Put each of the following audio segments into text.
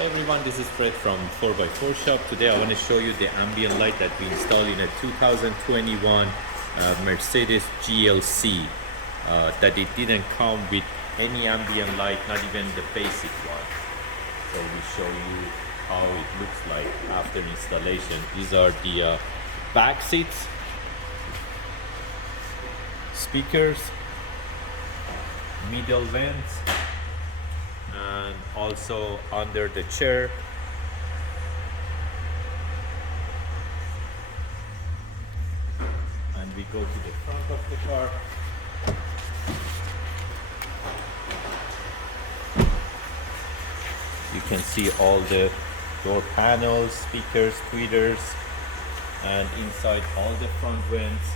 Everyone, this is Fred from 4x4shop. Today I want to show you the ambient light that we installed in a 2021 Mercedes GLC. That it didn't come with any ambient light, not even the basic one. So we show you how it looks like after installation. These are the back seats, speakers, middle vents, and also under the chair. And we go to the front of the car. You can see all the door panels, speakers, tweeters, and inside all the front vents,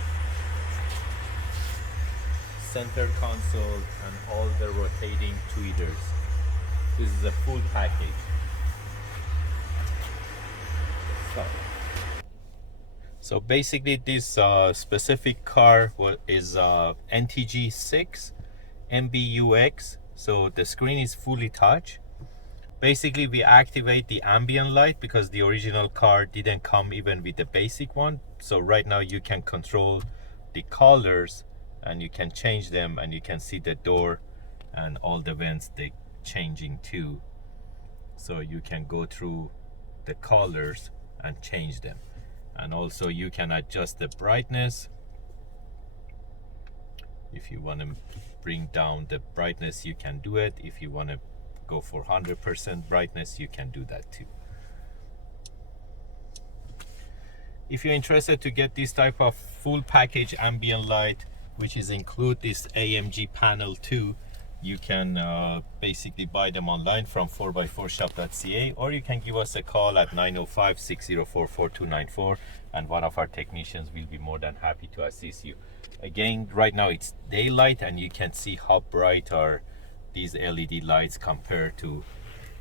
center console, and all the rotating tweeters. This is a full package. So basically this specific car is NTG6 MBUX. So the screen is fully touch. Basically we activate the ambient light because the original car didn't come even with the basic one. So right now you can control the colors and you can change them, and you can see the door and all the vents they changing too. So you can go through the colors and change them, and also you can adjust the brightness. If you want to bring down the brightness, you can do it. If you want to go for 100% brightness, you can do that too. If you're interested to get this type of full package ambient light, which is include this AMG panel too, you can basically buy them online from 4x4shop.ca, or you can give us a call at 905-604-4294, and one of our technicians will be more than happy to assist you. Again, right now it's daylight and you can see how bright are these LED lights compared to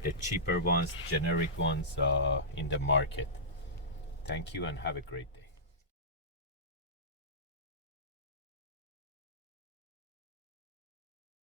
the cheaper ones, generic ones in the market. Thank you and have a great day.